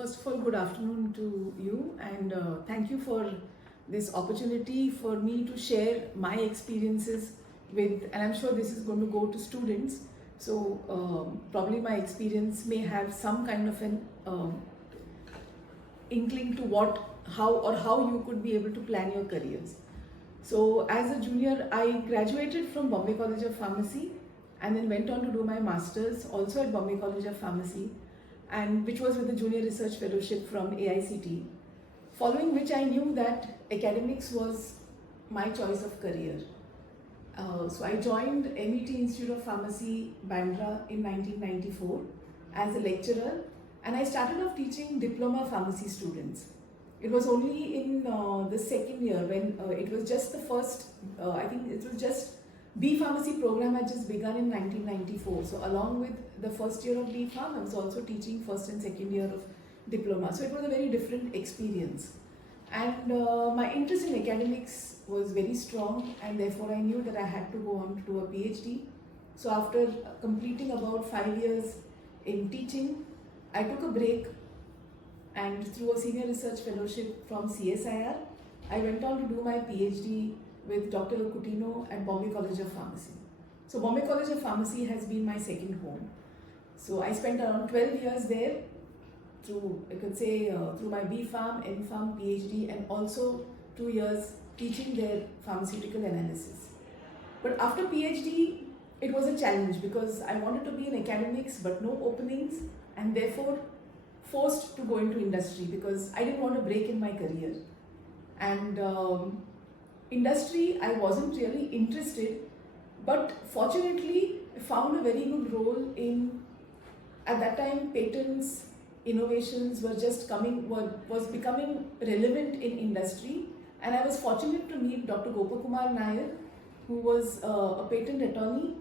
First of all, good afternoon to you, and thank you for this opportunity for me to share my experiences with, and I'm sure this is going to go to students. So, probably my experience may have some kind of an inkling to how you could be able to plan your careers. So, as a junior, I graduated from Bombay College of Pharmacy and then went on to do my masters also at Bombay College of Pharmacy, and which was with the Junior Research Fellowship from AICT. Following which, I knew that academics was my choice of career. So I joined MET Institute of Pharmacy, Bandra in 1994 as a lecturer, and I started off teaching diploma pharmacy students. It was only in the second year when it was just the first, I think it was just B Pharmacy program had just begun in 1994. So along with the first year of B Pharm, I was also teaching first and second year of diploma. So it was a very different experience. And my interest in academics was very strong, and therefore I knew that I had to go on to do a PhD. So after completing about 5 years in teaching, I took a break, and through a senior research fellowship from CSIR, I went on to do my PhD with Dr. Coutinho at Bombay College of Pharmacy. So Bombay College of Pharmacy has been my second home. So I spent around 12 years there through, I could say, through my B Pharm, M Pharm, PhD, and also 2 years teaching their pharmaceutical analysis. But after PhD, it was a challenge because I wanted to be in academics but no openings, and therefore forced to go into industry because I didn't want to break in my career. And industry, I wasn't really interested, but fortunately I found a very good role in, at that time, patents, innovations were just was becoming relevant in industry, and I was fortunate to meet Dr. Gopakumar Nair, who was a patent attorney.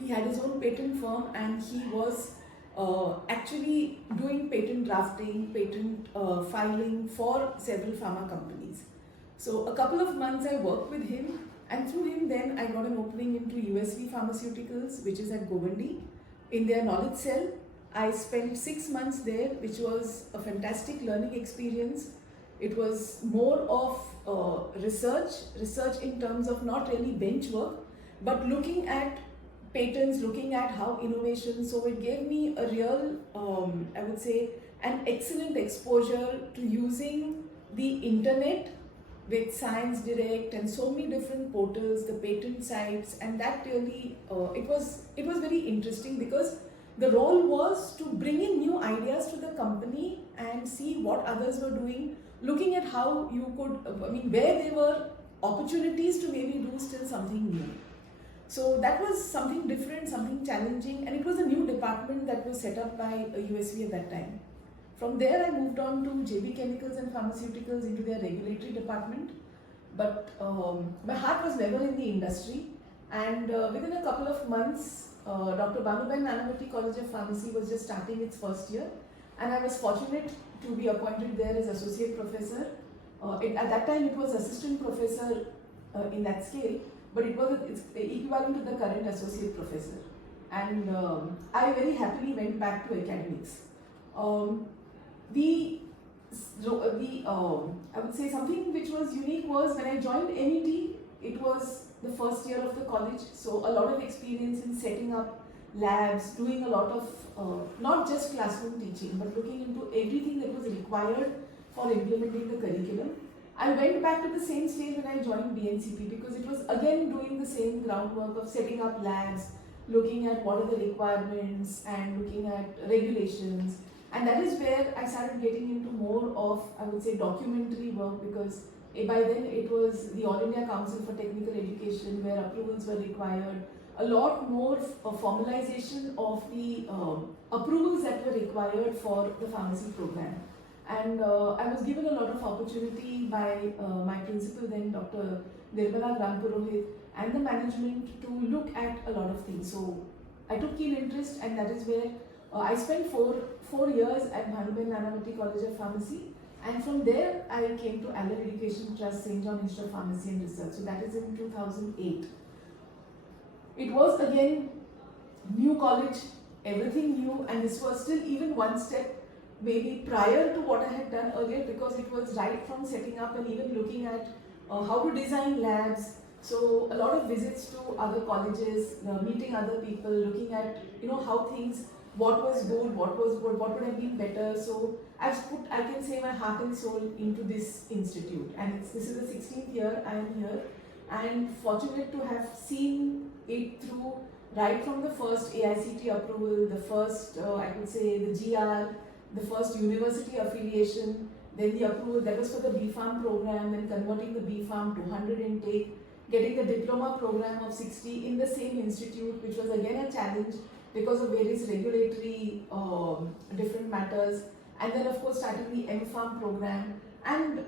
He had his own patent firm, and he was actually doing patent drafting, patent filing for several pharma companies. So a couple of months I worked with him, and through him then I got an opening into USV Pharmaceuticals, which is at Govandi, in their knowledge cell. I spent 6 months there, which was a fantastic learning experience. It was more of research in terms of not really bench work, but looking at patents, looking at how innovation. So it gave me a real, I would say, an excellent exposure to using the internet with Science Direct and so many different portals, the patent sites, and that really, it was very interesting because the role was to bring in new ideas to the company and see what others were doing, looking at how you could, where there were opportunities to maybe do still something new. So that was something different, something challenging, and it was a new department that was set up by USV at that time. From there, I moved on to JB Chemicals and Pharmaceuticals into their regulatory department, but my heart was never in the industry, and within a couple of months, Dr. Banuben Nanavati College of Pharmacy was just starting its first year, and I was fortunate to be appointed there as associate professor. At that time, it was assistant professor in that scale, but it's equivalent to the current associate professor. And I very happily went back to academics. I would say something which was unique was when I joined MET, it was the first year of the college, so a lot of experience in setting up labs, doing a lot of not just classroom teaching, but looking into everything that was required for implementing the curriculum. I went back to the same stage when I joined BNCP because it was again doing the same groundwork of setting up labs, looking at what are the requirements and looking at regulations. And that is where I started getting into more of, I would say, documentary work, because by then it was the All India Council for Technical Education where approvals were required, a lot more formalization of the approvals that were required for the pharmacy program. And I was given a lot of opportunity by my principal then, Dr. Nirmala Rampurohit, and the management to look at a lot of things. So I took keen interest, and that is where I spent four years at Banuben Nanavati College of Pharmacy, and from there I came to Allied Education Trust, St. John Institute of Pharmacy and Research. So that is in 2008. It was again new college, everything new, and this was still even one step maybe prior to what I had done earlier, because it was right from setting up and even looking at how to design labs. So a lot of visits to other colleges, meeting other people, looking at how things, what was good, what was good, what would have been better. So I've put, I can say, my heart and soul into this institute, and this is the 16th year I am here, and fortunate to have seen it through right from the first AICT approval, the first I could say the GR, the first university affiliation, then the approval that was for the B.Pharm program, then converting the B.Pharm to 100 intake, getting the diploma program of 60 in the same institute, which was again a challenge because of various regulatory different matters, and then of course starting the M.Pharm program. And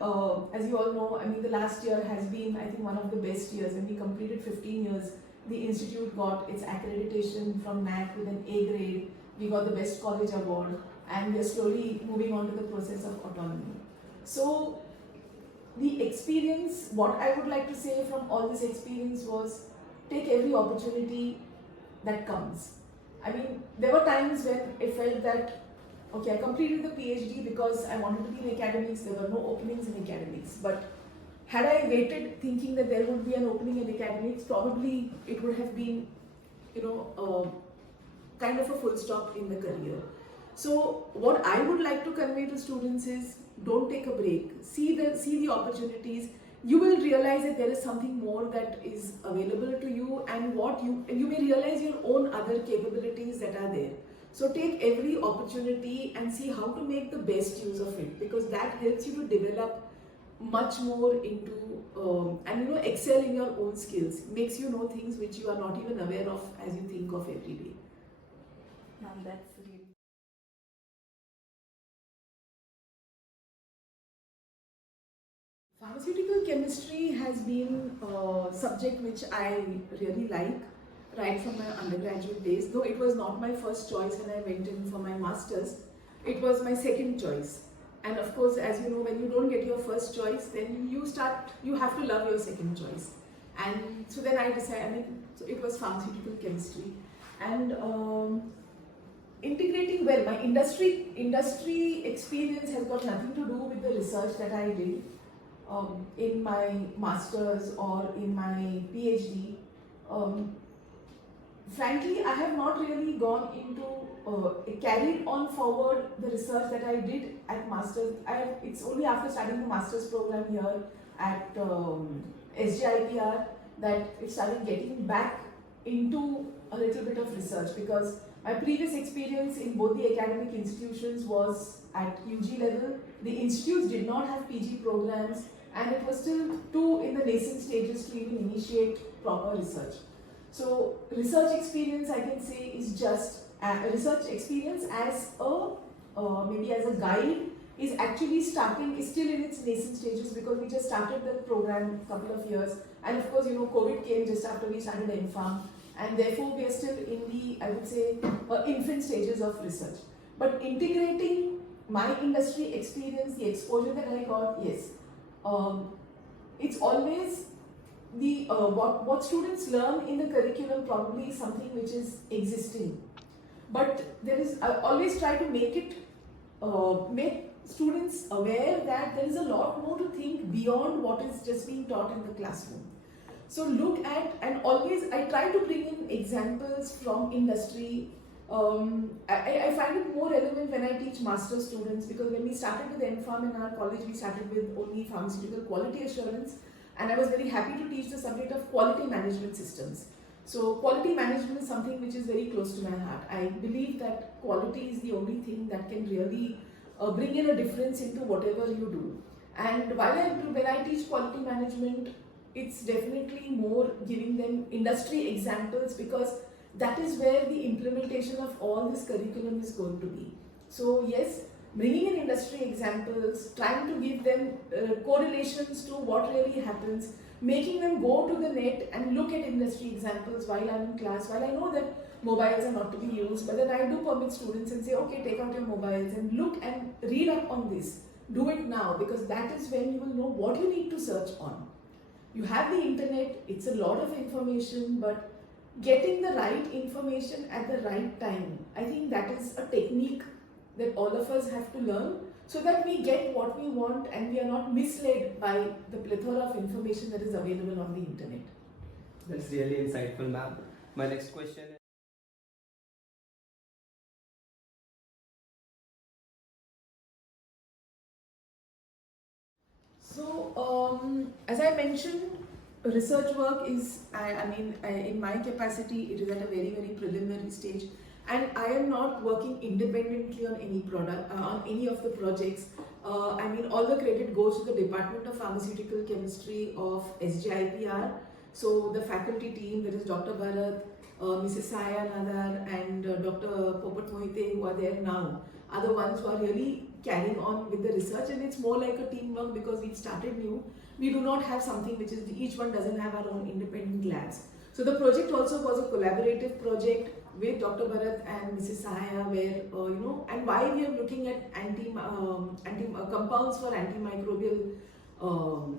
as you all know, I mean, the last year has been, I think, one of the best years. When we completed 15 years, the institute got its accreditation from NAC with an A grade. We got the Best College Award, and we are slowly moving on to the process of autonomy. So the experience, what I would like to say from all this experience was, take every opportunity that comes. I mean, there were times when I felt that, okay, I completed the PhD because I wanted to be in academics, there were no openings in academics. But had I waited thinking that there would be an opening in academics, probably it would have been, kind of a full stop in the career. So what I would like to convey to students is, don't take a break. See the opportunities. You will realize that there is something more that is available to you, and you may realize your own other capabilities that are there. So take every opportunity and see how to make the best use of it, because that helps you to develop much more into and excel in your own skills. Makes you know things which you are not even aware of as you think of every day. Ma'am, that's really Pharmaceutical chemistry has been a subject which I really like right from my undergraduate days. Though it was not my first choice when I went in for my master's, it was my second choice. And of course, as you know, when you don't get your first choice, then you have to love your second choice. And so then I decided, so it was pharmaceutical chemistry. And integrating well, my industry experience has got nothing to do with the research that I did in my master's or in my PhD. Frankly, I have not really gone into carried on forward the research that I did at master's. It's only after starting the master's program here at SJIPR that it started getting back into a little bit of research, because my previous experience in both the academic institutions was at UG level. The institutes did not have PG programs, and it was still too in the nascent stages to even initiate proper research. So research experience, I can say, is just research experience as maybe as a guide is actually starting, is still in its nascent stages, because we just started the program a couple of years, and of course COVID came just after we started M.Pharm, and therefore we are still in the, I would say, infant stages of research. But integrating my industry experience, the exposure that I got, yes, it's always the what students learn in the curriculum probably is something which is existing, but there is, I always try to make it make students aware that there is a lot more to think beyond what is just being taught in the classroom. So look at, and always I try to bring in examples from industry. I find it more relevant when I teach master's students, because when we started with M.Pharm in our college, we started with only pharmaceutical quality assurance, and I was very happy to teach the subject of quality management systems. So quality management is something which is very close to my heart. I believe that quality is the only thing that can really bring in a difference into whatever you do. And when I teach quality management, it's definitely more giving them industry examples, because that is where the implementation of all this curriculum is going to be. So yes, bringing in industry examples, trying to give them correlations to what really happens, making them go to the net and look at industry examples while I'm in class. While I know that mobiles are not to be used, but then I do permit students and say, okay, take out your mobiles and look and read up on this. Do it now, because that is when you will know what you need to search on. You have the internet, it's a lot of information, but getting the right information at the right time, I think that is a technique that all of us have to learn so that we get what we want and we are not misled by the plethora of information that is available on the internet. That's really insightful, ma'am. My next question is, so, as I mentioned, research work is, in my capacity, it is at a very, very preliminary stage. And I am not working independently on any product, on any of the projects. All the credit goes to the Department of Pharmaceutical Chemistry of SJIPR. So the faculty team, that is Dr. Bharat, Mrs. Saya Nadar and Dr. Popat Mohite, who are there now, are the ones who are really carrying on with the research, and it's more like a teamwork because we've started new. We do not have something which is, each one doesn't have our own independent labs. So the project also was a collaborative project with Dr. Bharat and Mrs. Sahaya, where and why we are looking at compounds for antimicrobial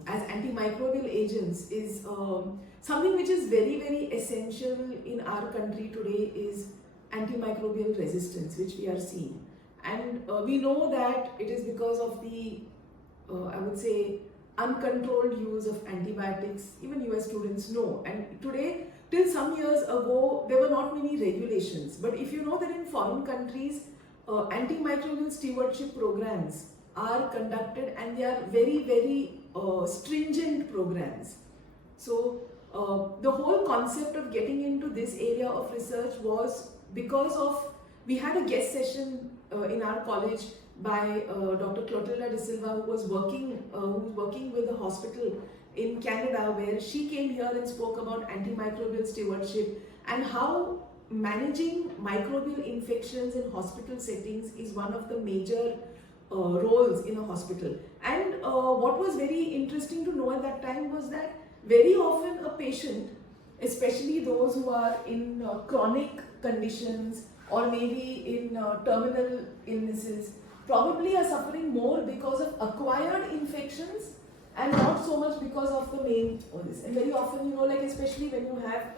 as antimicrobial agents is something which is very, very essential in our country today is antimicrobial resistance, which we are seeing. And we know that it is because of the, I would say, uncontrolled use of antibiotics. Even US students know. And today, till some years ago, there were not many regulations. But if you know that in foreign countries, antimicrobial stewardship programs are conducted and they are very, very stringent programs. So the whole concept of getting into this area of research was because of, we had a guest session in our college by Dr. Clotilda De Silva, who was working with a hospital in Canada, where she came here and spoke about antimicrobial stewardship and how managing microbial infections in hospital settings is one of the major roles in a hospital. And what was very interesting to know at that time was that very often a patient, especially those who are in chronic conditions or maybe in terminal illnesses, probably are suffering more because of acquired infections and not so much because of the main illness. And very often, especially when you have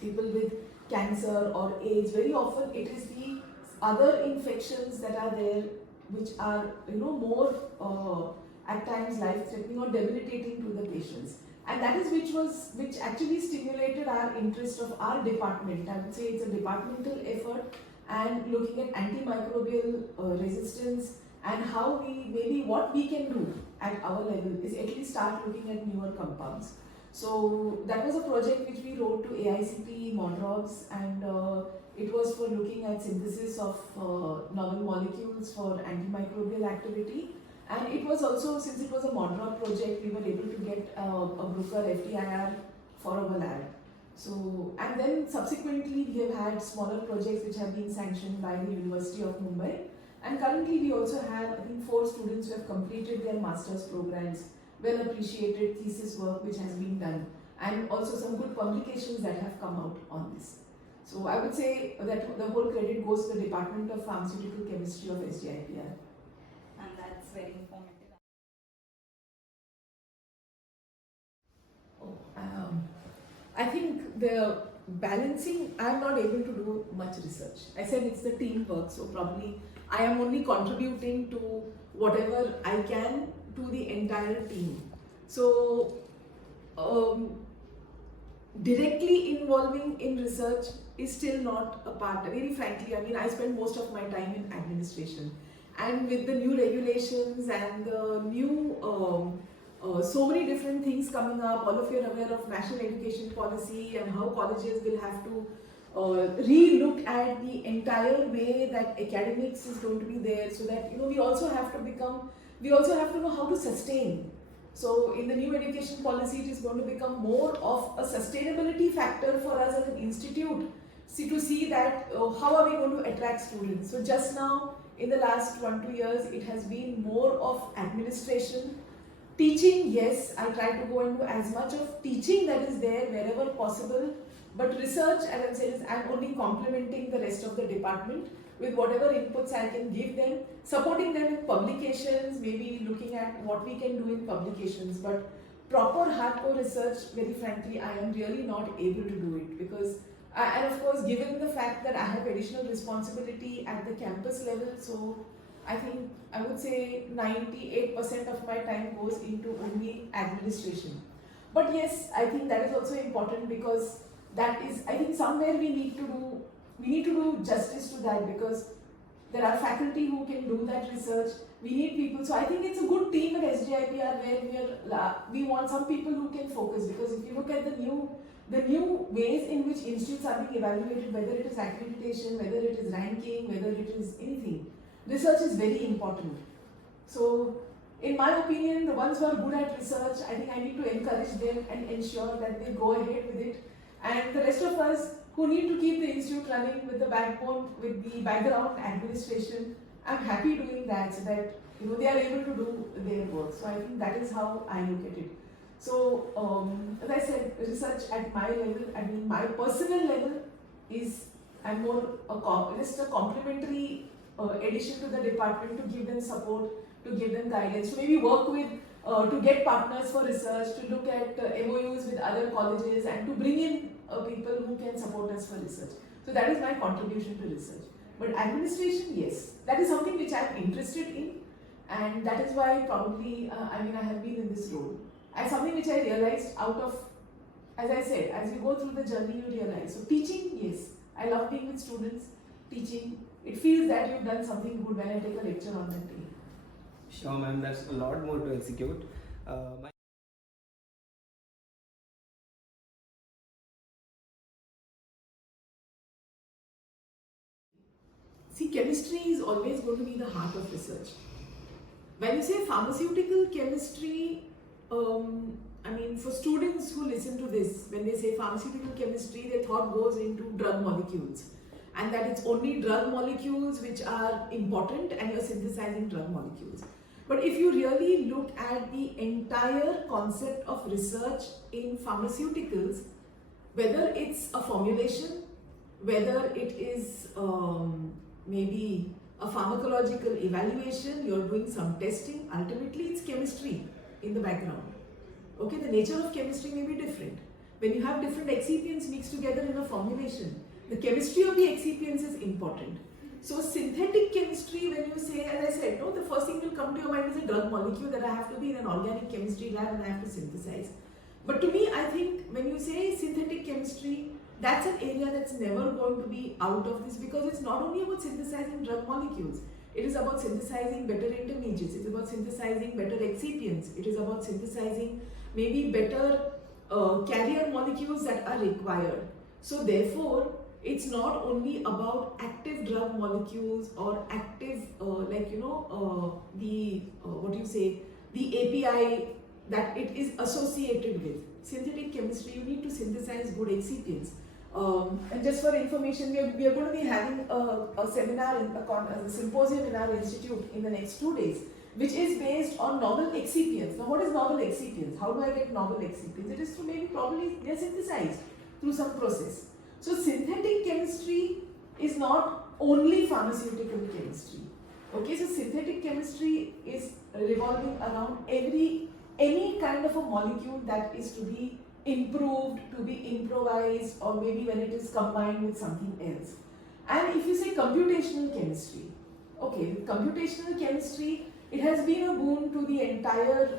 people with cancer or AIDS, very often it is the other infections that are there which are more at times life-threatening or debilitating to the patients. And that is which actually stimulated our interest of our department. I would say it's a departmental effort, and looking at antimicrobial resistance and how what we can do at our level is at least start looking at newer compounds. So that was a project which we wrote to AICP Monrobs, and it was for looking at synthesis of novel molecules for antimicrobial activity. And it was also, since it was a Monrob project, we were able to get a Bruker FTIR for our lab. So, and then subsequently we have had smaller projects which have been sanctioned by the University of Mumbai. And currently we also have, I think, 4 students who have completed their master's programs, well appreciated thesis work which has been done, and also some good publications that have come out on this. So I would say that the whole credit goes to the Department of Pharmaceutical Chemistry of SJIPR. And that's very informative. I think the balancing, I am not able to do much research. I said it's the teamwork, so probably I am only contributing to whatever I can to the entire team. So directly involving in research is still not a part. Very frankly, I spend most of my time in administration. And with the new regulations and the new so many different things coming up, all of you are aware of national education policy and how colleges will have to re-look at the entire way that academics is going to be there, so that we also have to know how to sustain. So in the new education policy, it is going to become more of a sustainability factor for us as an institute, to see that how are we going to attract students. So just now, in the last 1-2 years, it has been more of administration. Teaching, yes, I try to go into as much of teaching that is there wherever possible, but research, as I'm saying, I'm only complementing the rest of the department with whatever inputs I can give them, supporting them in publications, maybe looking at what we can do in publications, but proper hardcore research, very frankly, I am really not able to do it, because And of course, given the fact that I have additional responsibility at the campus level, so I think I would say 98% of my time goes into only administration. But yes, I think that is also important because that is, I think somewhere we need to do justice to that, because there are faculty who can do that research. We need people. So I think it's a good team at SJIPR where we want some people who can focus, because if you look at the new ways in which institutes are being evaluated, whether it is accreditation, whether it is ranking, whether it is anything, research is very important. So in my opinion, the ones who are good at research, I think I need to encourage them and ensure that they go ahead with it. And the rest of us who need to keep the institute running with the backbone, with the background administration, I'm happy doing that, so that they are able to do their work. So I think that is how I look at it. So as I said, research at my level, I mean my personal level is, I'm more just a complementary addition to the department to give them support, to give them guidance, to maybe work with, to get partners for research, to look at MOUs with other colleges, and to bring in people who can support us for research. So that is my contribution to research. But administration, yes, that is something which I am interested in, and that is why probably, I have been in this role. And something which I realized out of, as I said, as you go through the journey, you realize. So teaching, yes, I love being with students, teaching. It feels that you've done something good when I take a lecture on that day. Sure, ma'am, that's a lot more to execute. My See, chemistry is always going to be the heart of research. When you say pharmaceutical chemistry, for students who listen to this, when they say pharmaceutical chemistry, their thought goes into drug molecules, and that it's only drug molecules which are important and you're synthesizing drug molecules. But if you really look at the entire concept of research in pharmaceuticals, whether it's a formulation, whether it is maybe a pharmacological evaluation, you're doing some testing, ultimately it's chemistry in the background. Okay, the nature of chemistry may be different. When you have different excipients mixed together in a formulation, the chemistry of the excipients is important. So synthetic chemistry, when you say, as I said, the first thing will come to your mind is a drug molecule that I have to be in an organic chemistry lab and I have to synthesize. But to me, I think when you say synthetic chemistry, that's an area that's never going to be out of this, because it's not only about synthesizing drug molecules. It is about synthesizing better intermediates. It's about synthesizing better excipients. It is about synthesizing maybe better carrier molecules that are required. So therefore, it's not only about active drug molecules or active the API that it is associated with. Synthetic chemistry, you need to synthesize good excipients. And just for information, we are going to be having a seminar, a symposium in our institute in the next 2 days, which is based on novel excipients. Now, what is novel excipients? How do I get novel excipients? It is through probably they are synthesized through some process. So, synthetic chemistry is not only pharmaceutical chemistry. Okay, so synthetic chemistry is revolving around any kind of a molecule that is to be improved, to be improvised, or maybe when it is combined with something else. And if you say computational chemistry, okay, computational chemistry, it has been a boon to the entire,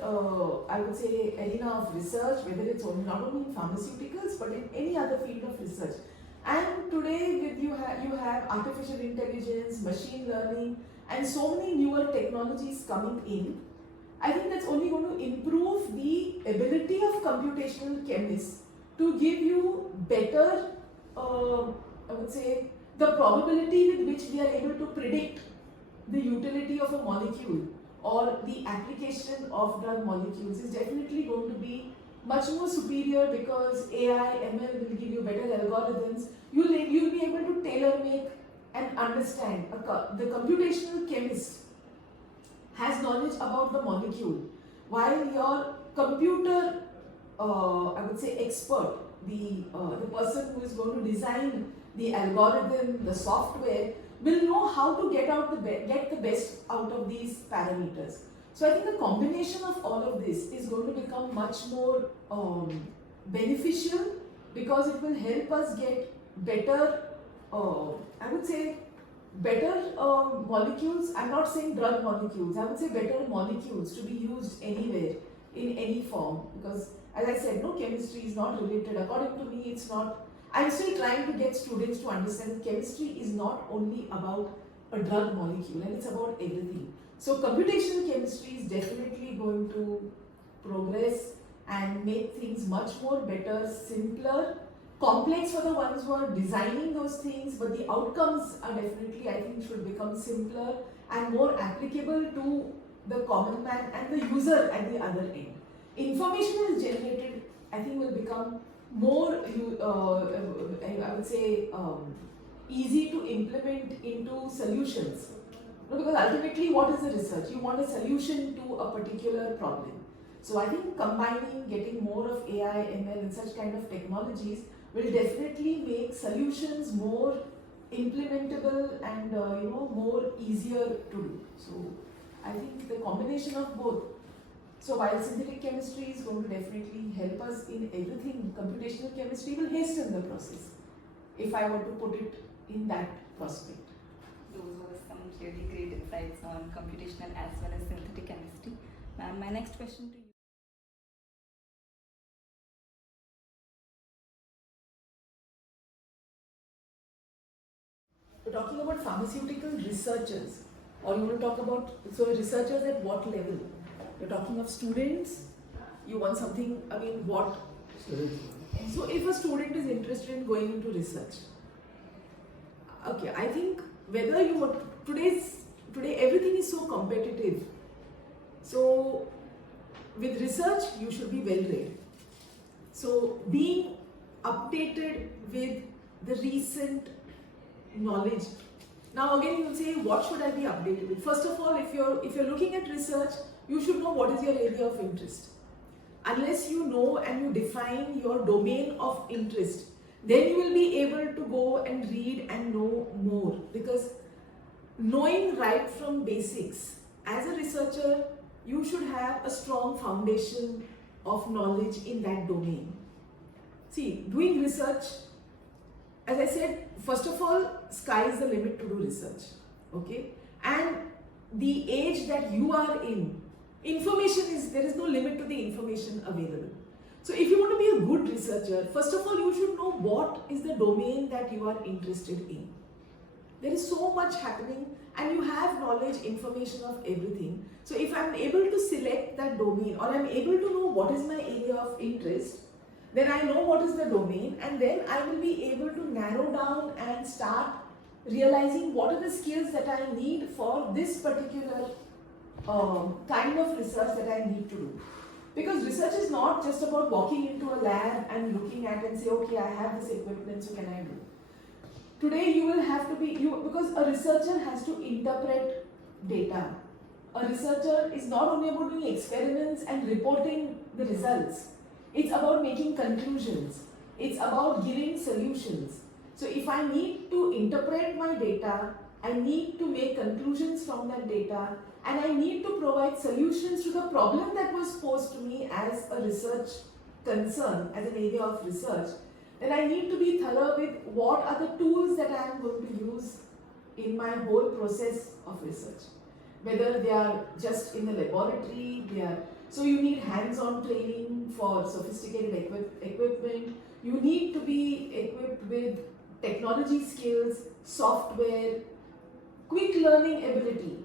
I would say, arena of research, whether it's not only in pharmaceuticals, but in any other field of research. And today, you have artificial intelligence, machine learning, and so many newer technologies coming in. I think that's only going to improve the ability of computational chemists to give you better, I would say, the probability with which we are able to predict the utility of a molecule or the application of drug molecules is definitely going to be much more superior, because AI, ML will give you better algorithms. You'll be able to tailor make and understand. The computational chemist has knowledge about the molecule, while your computer, I would say, expert, the person who is going to design the algorithm, the software, will know how to get the best out of these parameters. So I think the combination of all of this is going to become much more beneficial, because it will help us get better, I would say, better molecules. I'm not saying drug molecules, I would say better molecules to be used anywhere, in any form. Because, as I said, no, chemistry is not related. According to me, it's not. I'm still trying to get students to understand that chemistry is not only about a drug molecule, and it's about everything. So, computational chemistry is definitely going to progress and make things much more better, simpler, complex for the ones who are designing those things, but the outcomes are definitely, I think, should become simpler and more applicable to the common man and the user at the other end. Information is generated, I think, will become more, I would say, easy to implement into solutions. No, because ultimately, what is the research? You want a solution to a particular problem. So I think combining, getting more of AI, ML, and such kind of technologies will definitely make solutions more implementable and more easier to do. So I think the combination of both. So while synthetic chemistry is going to definitely help us in everything, computational chemistry will hasten the process, if I were to put it in that prospect. Those were some really great insights on computational as well as synthetic chemistry. Ma'am, my next question to you. We're talking about pharmaceutical researchers, or you want to talk about, so researchers at what level? You're talking of students, you want something, I mean, what? So if a student is interested in going into research, okay, I think whether you want, today everything is so competitive. So with research, you should be well read. So being updated with the recent knowledge. Now again, you will say, what should I be updated with? First of all, if you're looking at research, you should know what is your area of interest. Unless you know and you define your domain of interest, then you will be able to go and read and know more. Because knowing right from basics, as a researcher, you should have a strong foundation of knowledge in that domain. See, doing research, as I said, first of all, sky is the limit to do research, okay? And the age that you are in, there is no limit to the information available. So if you want to be a good researcher, first of all, you should know what is the domain that you are interested in. There is so much happening and you have knowledge, information of everything. So if I'm able to select that domain, or I'm able to know what is my area of interest, then I know what is the domain, and then I will be able to narrow down and start realizing what are the skills that I need for this particular kind of research that I need to do. Because research is not just about walking into a lab and looking at and say, okay, I have this equipment, so can I do? Today you will have to be, because a researcher has to interpret data. A researcher is not only about doing experiments and reporting the results. It's about making conclusions. It's about giving solutions. So if I need to interpret my data, I need to make conclusions from that data, and I need to provide solutions to the problem that was posed to me as a research concern, as an area of research, then I need to be thorough with what are the tools that I am going to use in my whole process of research. Whether they are just in the laboratory, so you need hands-on training for sophisticated equipment. You need to be equipped with technology skills, software, quick learning ability,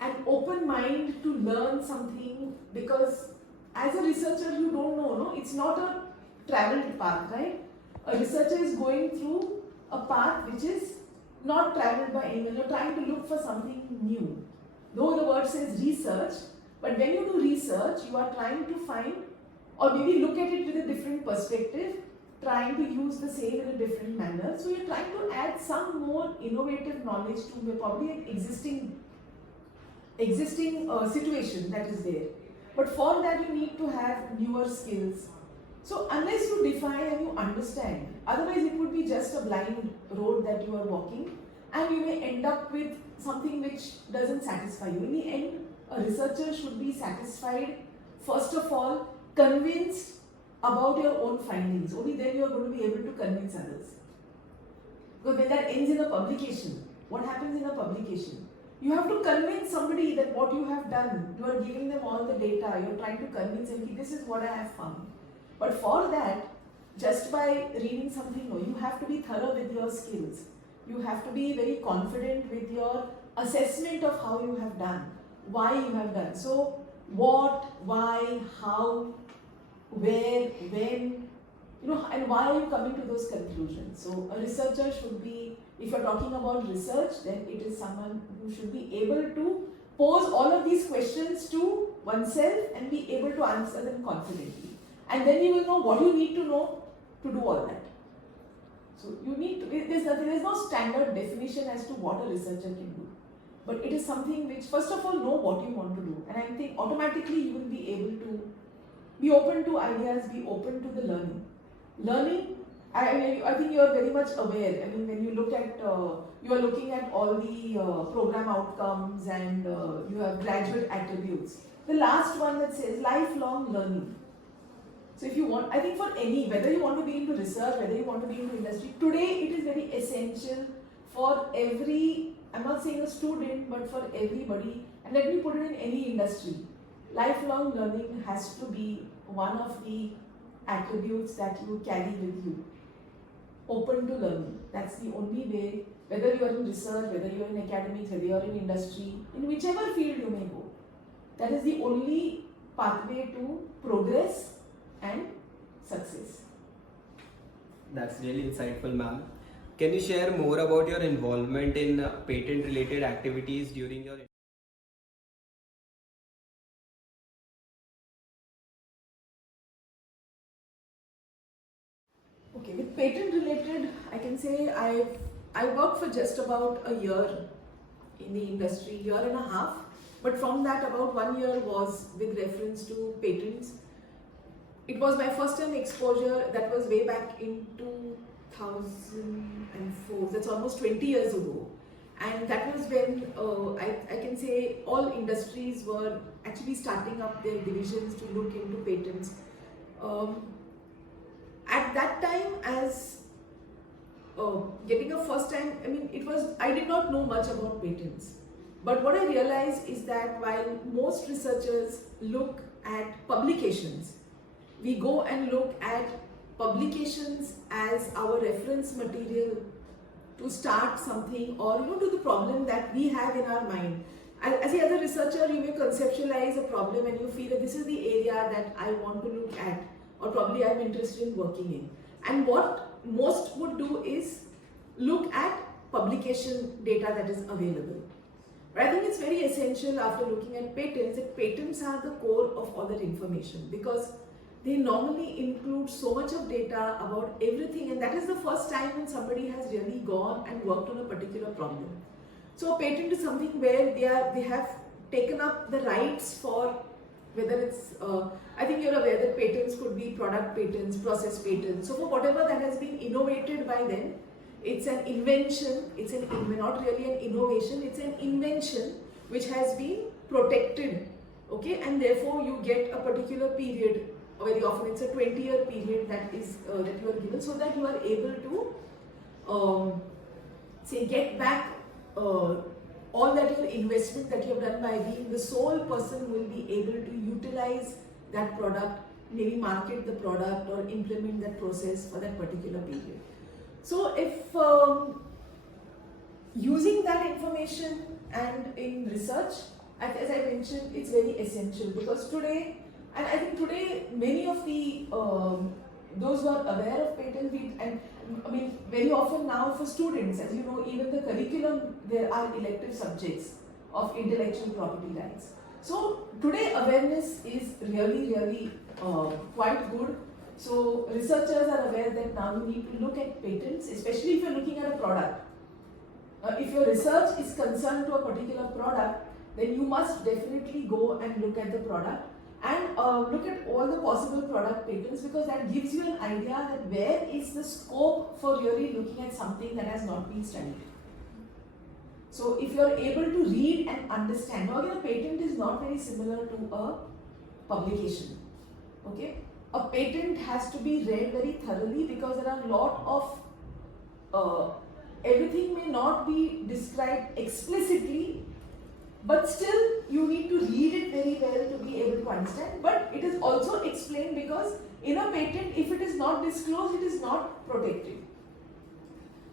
and open mind to learn something, because as a researcher you don't know, no? It's not a traveled path, right? A researcher is going through a path which is not traveled by anyone. You're trying to look for something new. Though the word says research, but when you do research, you are trying to find, or maybe look at it with a different perspective, trying to use the same in a different manner. So you're trying to add some more innovative knowledge to probably an existing situation that is there. But for that you need to have newer skills. So unless you define and you understand, otherwise it would be just a blind road that you are walking, and you may end up with something which doesn't satisfy you. In the end, a researcher should be satisfied, first of all, convinced about your own findings. Only then you are going to be able to convince others. Because when that ends in a publication, what happens in a publication? You have to convince somebody that what you have done, you are giving them all the data, you are trying to convince them, this is what I have found. But for that, just by reading something, no, you have to be thorough with your skills. You have to be very confident with your assessment of how you have done, why you have done. So, what, why, how, where, when, and why are you coming to those conclusions? So, a researcher should be, if you're talking about research, then it is someone who should be able to pose all of these questions to oneself and be able to answer them confidently. And then you will know what you need to know to do all that. So you need to, there's no standard definition as to what a researcher can do. But it is something which, first of all, know what you want to do. And I think automatically you will be able to be open to ideas, be open to the learning. Learning, I think you are very much aware. I mean, when you look at, you are looking at all the program outcomes and you have graduate attributes. The last one that says lifelong learning. So if you want, I think for any, whether you want to be into research, whether you want to be into industry, today it is very essential for every, I'm not saying a student, but for everybody, and let me put it in any industry. Lifelong learning has to be one of the attributes that you carry with you. Open to learning. That's the only way, whether you are in research, whether you are in academics, whether you are in industry, in whichever field you may go. That is the only pathway to progress and success. That's really insightful, ma'am. Can you share more about your involvement in patent-related activities during your Okay, with patent related, I can say I worked for just about a year in the industry, year and a half. But from that, about 1 year was with reference to patents. It was my first time exposure. That was way back in 2004. That's almost 20 years ago. And that was when I can say all industries were actually starting up their divisions to look into patents. At that time, as getting a first time, I did not know much about patents. But what I realized is that while most researchers look at publications, we go and look at publications as our reference material to start something or to the problem that we have in our mind. As a researcher, you may conceptualize a problem and you feel that this is the area that I want to look at or probably I'm interested in working in. And what most would do is look at publication data that is available. But I think it's very essential after looking at patents that patents are the core of all that information because they normally include so much of data about everything, and that is the first time when somebody has really gone and worked on a particular problem. So a patent is something where they have taken up the rights for whether it's, I think you're aware that patents could be product patents, process patents. So for whatever that has been innovated by them, it's an invention, not really an innovation, it's an invention which has been protected, okay, and therefore you get a particular period. Very often it's a 20-year period that is that you are given so that you are able to get back all that your investment that you have done by being the sole person will be able to utilize that product, maybe market the product or implement that process for that particular period. So if using that information and in research, as I mentioned, it's very essential because today, and I think today many of the those who are aware of patent, very often now for students, as you know, even the curriculum, there are elective subjects of intellectual property rights. So today awareness is really quite good. So researchers are aware that now you need to look at patents, especially if you're looking at a product. If your research is concerned to a particular product, then you must definitely go and look at the product and look at all the possible product patents because that gives you an idea that where is the scope for really looking at something that has not been studied. So if you are able to read and understand, now again a patent is not very similar to a publication, okay? A patent has to be read very thoroughly because there are a lot of everything may not be described explicitly, but still you need to read it very well to be able to understand. But it is also explained because in a patent, if it is not disclosed, it is not protected.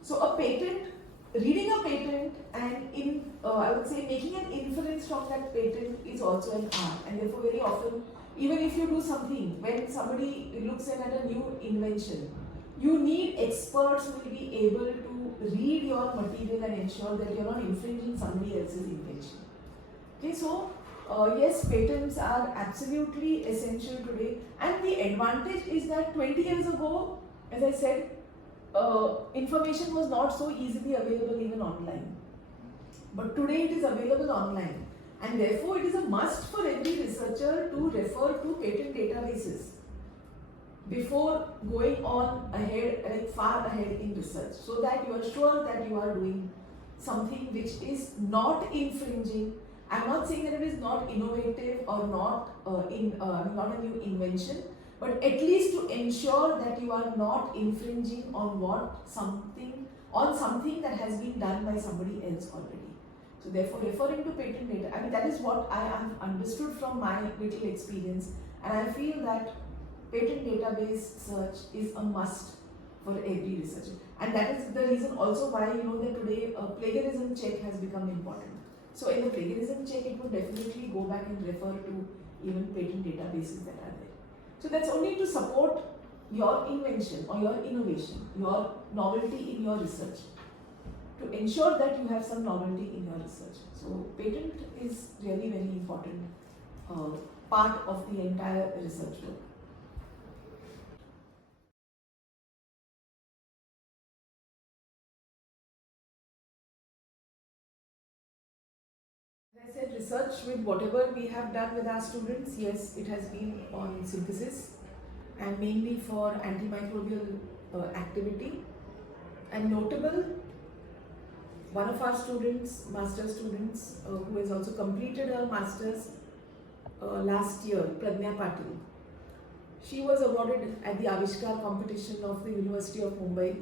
So a patent, reading a patent and I would say making an inference from that patent is also an art, and therefore very often, even if you do something, when somebody looks at a new invention, you need experts who will be able to read your material and ensure that you're not infringing somebody else's invention. Okay, so yes, patents are absolutely essential today, and the advantage is that 20 years ago, as I said, information was not so easily available even online. But today it is available online, and therefore it is a must for every researcher to refer to patent databases before going on ahead, like far ahead in research, so that you are sure that you are doing something which is not infringing. I'm not saying that it is not innovative or not not a new invention, but at least to ensure that you are not infringing on something that has been done by somebody else already. So therefore, referring to patent data, I mean, that is what I have understood from my little experience, and I feel that patent database search is a must for every researcher, and that is the reason also why that today plagiarism check has become important. So in the plagiarism check, it would definitely go back and refer to even patent databases that are there. So that's only to support your invention or your innovation, your novelty in your research, to ensure that you have some novelty in your research. So patent is really very important part of the entire research work. As I said, research with whatever we have done with our students, yes, it has been on synthesis and mainly for antimicrobial activity. And notable, one of our students, master students, who has also completed her masters last year, Pradnya Patil. She was awarded at the Avishkar competition of the University of Mumbai.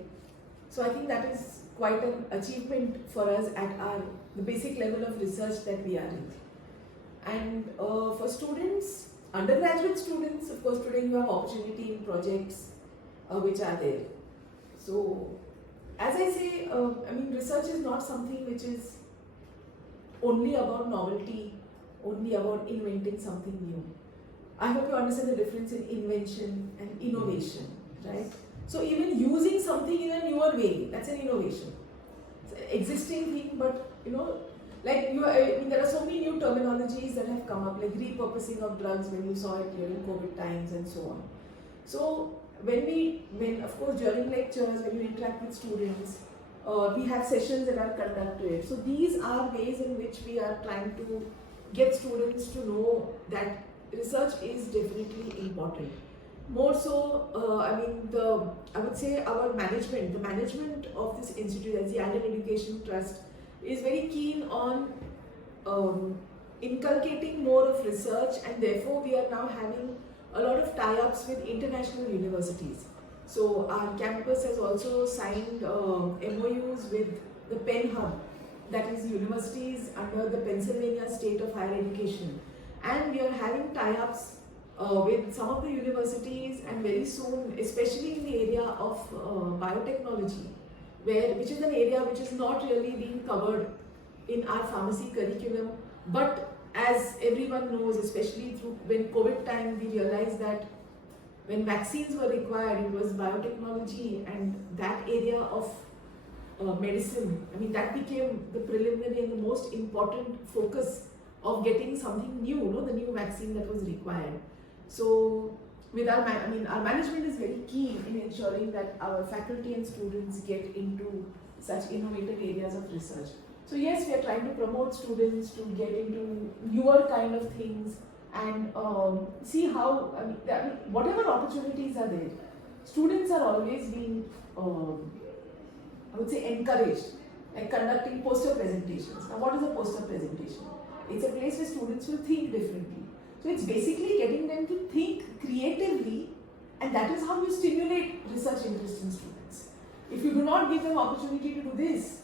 So I think that is quite an achievement for us at the basic level of research that we are in. And for students, undergraduate students, of course, today you have opportunity in projects which are there. So, as I say, research is not something which is only about novelty, only about inventing something new. I hope you understand the difference in invention and innovation, right? So even using something in a newer way, that's an innovation. It's an existing thing, but there are so many new terminologies that have come up, like repurposing of drugs when you saw it during COVID times and so on. So when of course during lectures, when you interact with students, we have sessions that are conducted. So these are ways in which we are trying to get students to know that research is definitely important. More so, I would say our management, the management of this institute as the Allen Education Trust is very keen on inculcating more of research, and therefore we are now having a lot of tie-ups with international universities. So our campus has also signed MOUs with the Penn Hub, that is universities under the Pennsylvania State of Higher Education, and we are having tie-ups with some of the universities, and very soon, especially in the area of biotechnology, which is an area which is not really being covered in our pharmacy curriculum. But as everyone knows, especially when COVID time, we realized that when vaccines were required, it was biotechnology and that area of medicine. That became the preliminary and the most important focus of getting something new, the new vaccine that was required. So with our management is very keen in ensuring that our faculty and students get into such innovative areas of research. So yes, we are trying to promote students to get into newer kind of things and see how, whatever opportunities are there, students are always being, I would say, encouraged, like conducting poster presentations. Now what is a poster presentation? It's a place where students will think differently. So it's basically getting them to think creatively, and that is how you stimulate research interest in students. If you do not give them opportunity to do this,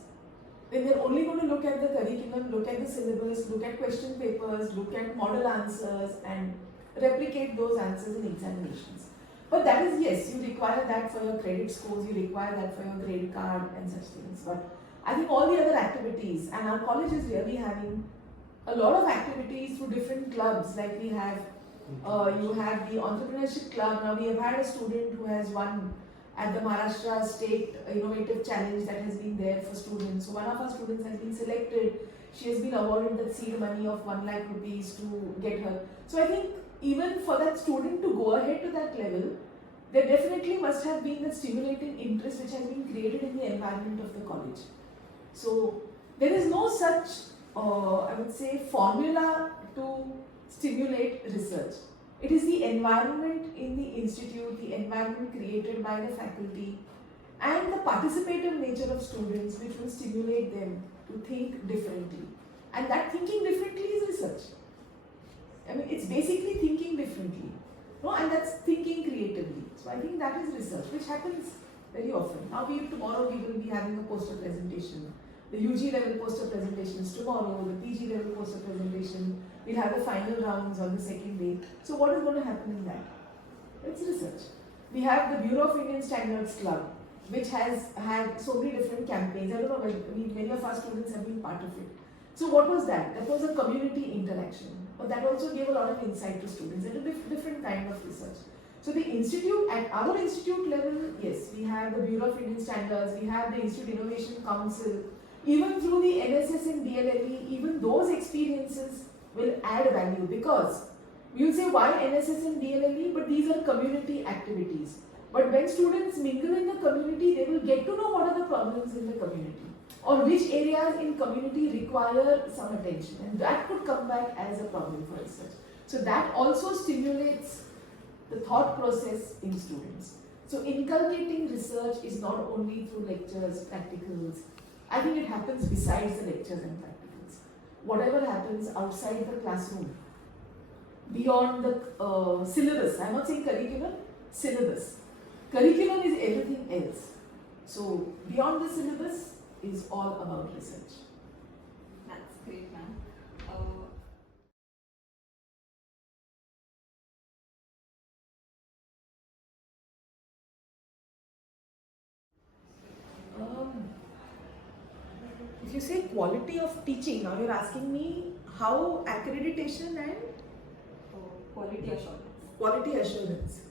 then they're only going to look at the curriculum, look at the syllabus, look at question papers, look at model answers and replicate those answers in examinations. But that is, yes, you require that for your credit scores, you require that for your grade card and such things. But I think all the other activities, and our college is really having a lot of activities through different clubs, like we have, you have the entrepreneurship club. Now we have had a student who has won at the Maharashtra State Innovative Challenge that has been there for students. So one of our students has been selected. She has been awarded that seed money of 1 lakh rupees to get her. So I think even for that student to go ahead to that level, there definitely must have been the stimulating interest which has been created in the environment of the college. So there is no such, I would say, formula to stimulate research. It is the environment in the institute, the environment created by the faculty, and the participative nature of students which will stimulate them to think differently. And that thinking differently is research. I mean, it's basically thinking differently. No, and that's thinking creatively. So I think that is research, which happens very often. Now, tomorrow we will be having a poster presentation. The UG level poster presentation is tomorrow, the PG level poster presentation. We'll have the final rounds on the second day. So what is going to happen in that? It's research. We have the Bureau of Indian Standards Club, which has had so many different campaigns. I don't know, many of our students have been part of it. So what was that? That was a community interaction. But that also gave a lot of insight to students. It's a different kind of research. So the institute, at our institute level, yes, we have the Bureau of Indian Standards, we have the Institute Innovation Council. Even through the NSS and DLLE, even those experiences will add value, because you'll say why NSS and DLLE, but these are community activities. But when students mingle in the community, they will get to know what are the problems in the community or which areas in community require some attention, and that could come back as a problem for research. So that also stimulates the thought process in students. So inculcating research is not only through lectures, practicals. I think it happens besides the lectures and practicals. Whatever happens outside the classroom, beyond the syllabus, I'm not saying curriculum, syllabus. Curriculum is everything else. So beyond the syllabus is all about research. That's great, ma'am. If you say quality of teaching, now you're asking me how accreditation and Quality assurance. quality assurance.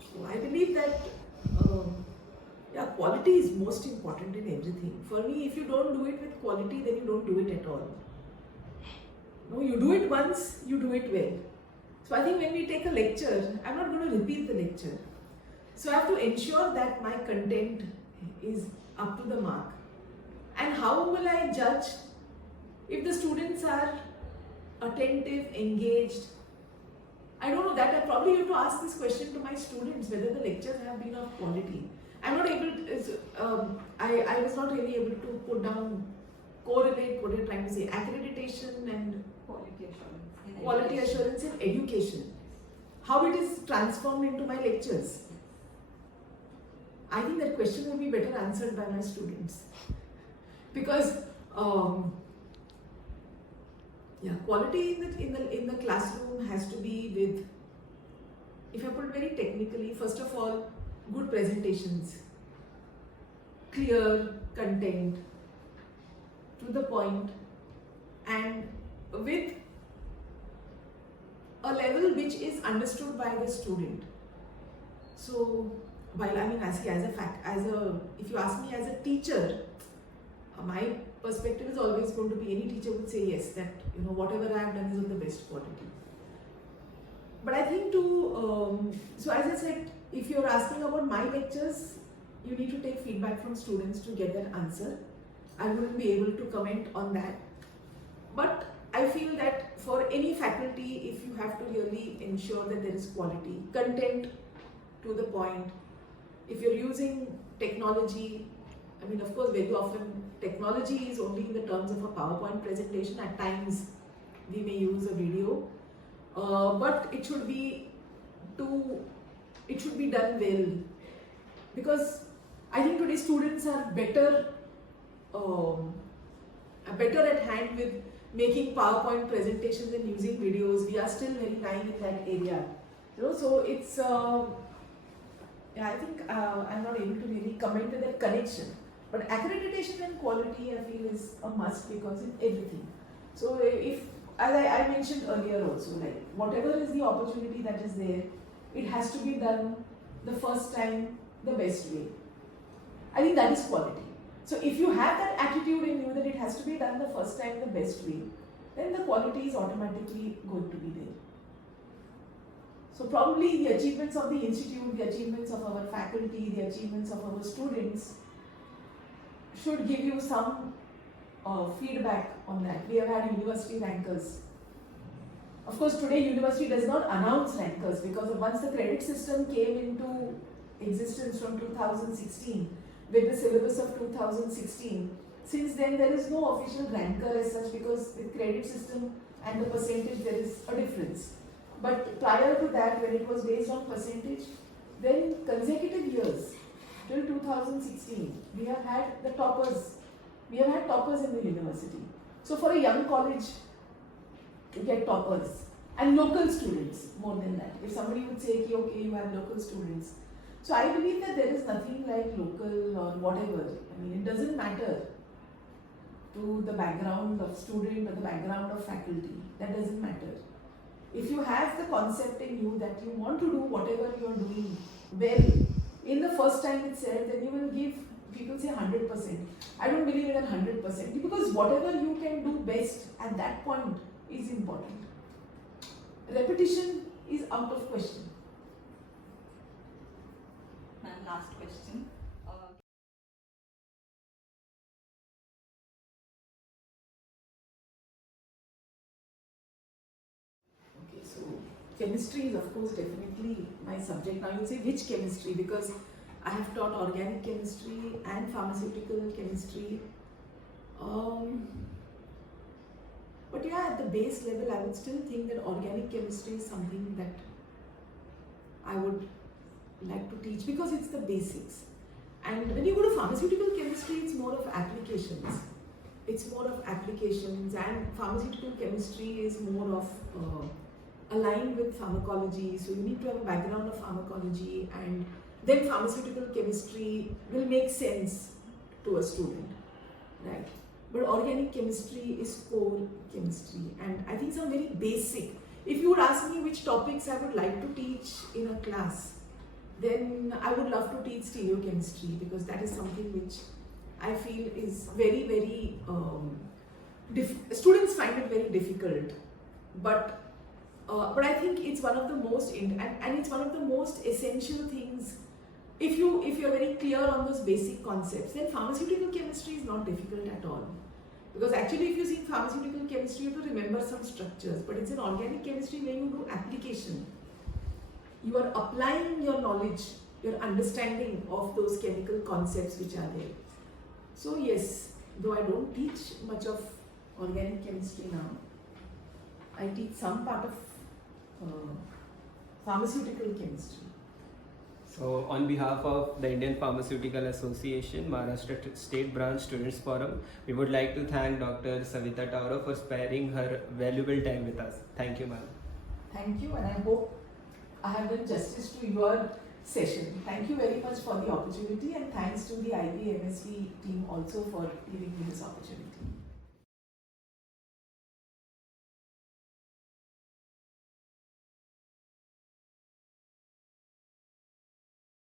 So I believe that quality is most important in everything. For me, if you don't do it with quality, then you don't do it at all. No, you do it once, you do it well. So I think when we take a lecture, I'm not going to repeat the lecture. So I have to ensure that my content is up to the mark. And how will I judge if the students are attentive, engaged? I don't know that. I probably have to ask this question to my students, whether the lectures have been of quality. I'm not able to, I was not really able to correlate what you're trying to say, accreditation and quality assurance in education. How it is transformed into my lectures. I think that question will be better answered by my students. Because quality in the classroom has to be with, if I put it very technically, first of all, good presentations, clear content, to the point, and with a level which is understood by the student. So, while I mean, if you ask me as a teacher, my perspective is always going to be, any teacher would say yes, that whatever I have done is of the best quality. But I think so as I said, if you're asking about my lectures, you need to take feedback from students to get that answer. I wouldn't be able to comment on that. But I feel that for any faculty, if you have to really ensure that there is quality, content to the point, if you're using technology, I mean, of course, very often technology is only in the terms of a PowerPoint presentation. At times, we may use a video, but it should be done well, because I think today students are um, better at hand with making PowerPoint presentations and using videos. We are still very naive in that area. So it's, yeah, I think I'm not able to really comment on that connection. But accreditation and quality, I feel, is a must because in everything. So if, as I mentioned earlier also, like whatever is the opportunity that is there, it has to be done the first time, the best way. I think that is quality. So if you have that attitude in you that it has to be done the first time, the best way, then the quality is automatically going to be there. So probably the achievements of the institute, the achievements of our faculty, the achievements of our students should give you some feedback on that. We have had university rankers. Of course, today university does not announce rankers because once the credit system came into existence from 2016, with the syllabus of 2016, since then there is no official ranker as such because with credit system and the percentage there is a difference. But prior to that, when it was based on percentage, then consecutive years till 2016, we have had the toppers. We have had toppers in the university. So for a young college, you get toppers and local students more than that. If somebody would say, okay, you have local students. So I believe that there is nothing like local or whatever. I mean, it doesn't matter to the background of student or the background of faculty. That doesn't matter. If you have the concept in you that you want to do whatever you are doing well, in the first time itself, then you will give, people say 100%. I don't believe in 100% because whatever you can do best at that point is important. Repetition is out of question. Ma'am, last question. Okay, so chemistry is of course definitely my subject. Now you say which chemistry, because I have taught organic chemistry and pharmaceutical chemistry. But yeah, at the base level, I would still think that organic chemistry is something that I would like to teach because it's the basics. And when you go to pharmaceutical chemistry, it's more of applications. It's more of applications, and pharmaceutical chemistry is more of aligned with pharmacology. So you need to have a background of pharmacology, and then pharmaceutical chemistry will make sense to a student, right? But organic chemistry is core chemistry, and I think some very basic. If you would ask me which topics I would like to teach in a class, then I would love to teach stereochemistry because that is something which I feel is very, very, students find it very difficult, but I think it's one of the most, and it's one of the most essential things. If you're very clear on those basic concepts, then pharmaceutical chemistry is not difficult at all. Because actually, if you see pharmaceutical chemistry, you have to remember some structures, but it's in organic chemistry where you do application. You are applying your knowledge, your understanding of those chemical concepts which are there. So yes, though I don't teach much of organic chemistry now, I teach some part of pharmaceutical chemistry. So, on behalf of the Indian Pharmaceutical Association, Maharashtra State Branch Students Forum, we would like to thank Dr. Savita Tauro for sparing her valuable time with us. Thank you, ma'am. Thank you, and I hope I have done justice to your session. Thank you very much for the opportunity, and thanks to the IB MSV team also for giving me this opportunity.